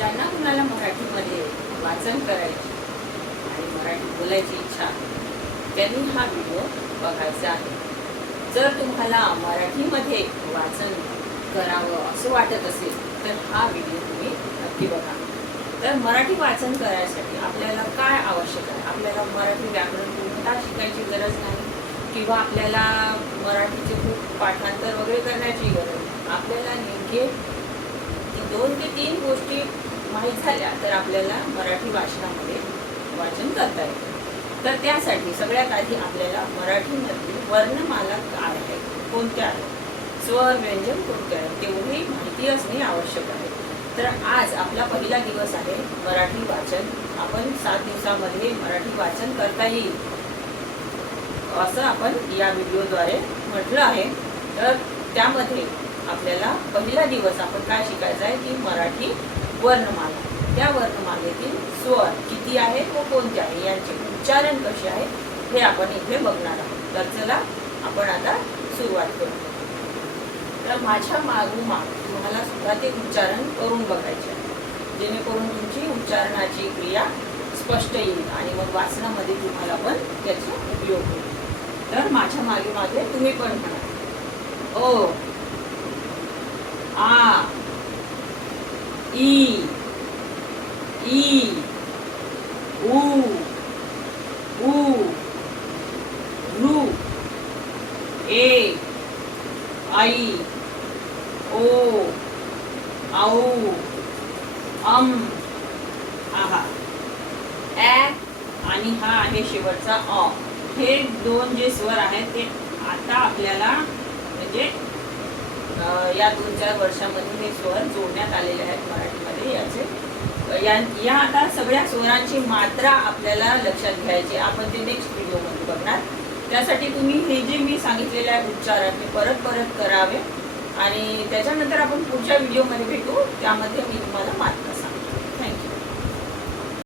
ज्यांना कुणाला मराठीमध्ये वाचन करायची आणि मराठी बोलायची इच्छा, त्यांनी हा व्हिडिओ बघायचा आहे. जर तुम्हाला मराठीमध्ये वाचन करावं असं वाटत असेल तर हा व्हिडिओ तुम्ही नक्की बघा. तर मराठी वाचन करायसाठी आपल्याला काय आवश्यक आहे? आपल्याला मराठी व्याकरण पूर्णतः शिकायची गरज नाही किंवा आपल्याला मराठीचे खूप पाठांतर वगैरे करण्याची गरज नाही. आपल्याला नेमके 2 ते 3 गोष्टी माहीत झाल्या तर आपल्याला मराठी वाचनामध्ये वाचन करता येतं. तर त्यासाठी सगळ्यात आधी आपल्याला मराठीमधली वर्णमाला काय आहे, कोणत्या आहेत, स्वर व्यंजन कोणते आहेत तेवढी माहिती असणे आवश्यक आहे. तर आज आपला पहिला दिवस आहे मराठी वाचन. आपण 7 दिवसामध्ये मराठी वाचन करता येईल असं आपण या व्हिडिओद्वारे म्हटलं आहे. तर त्यामध्ये आपल्याला पहिला दिवस आपण काय शिकायचं आहे की मराठी वर्णमाला. त्या वर्णमालेतील स्वर किती आहेत व कोणते आहे, यांचे उच्चारण कसे आहे हे आपण इथे बघणार आहोत. तर चला आपण आता सुरुवात करू. तर माझ्या मागोमाग तुम्हाला सुद्धा ते उच्चारण करून बघायचे आहे, जेणेकरून तुमची उच्चारणाची क्रिया स्पष्ट येईल आणि मग वाचनामध्ये तुम्हाला पण त्याचा उपयोग होईल. तर माझ्या मागे मागे तुम्ही पण म्हणा. ओ, आ, ई, ई, ऊ, ऊ, रू, ए, आई, ओ, औ, आहा. ॲ आणि हा आहे शेवटचा अ. हे 2 जे स्वर आहेत ते आता आपल्याला म्हणजे या 2-4 वर्षामध्ये हे स्वर जोडण्यात आलेले आहेत मराठीमध्ये. या आता सगळ्या स्वरांची मात्रा आपल्याला लक्षात घ्यायची. आपण ते नेक्स्ट व्हिडिओमध्ये बघणार. त्यासाठी तुम्ही हे जे मी सांगितलेले आहे उच्चारण हे परत करावे आणि त्याच्यानंतर आपण पुढच्या व्हिडिओमध्ये भेटू. त्यामध्ये मी तुम्हाला मार्क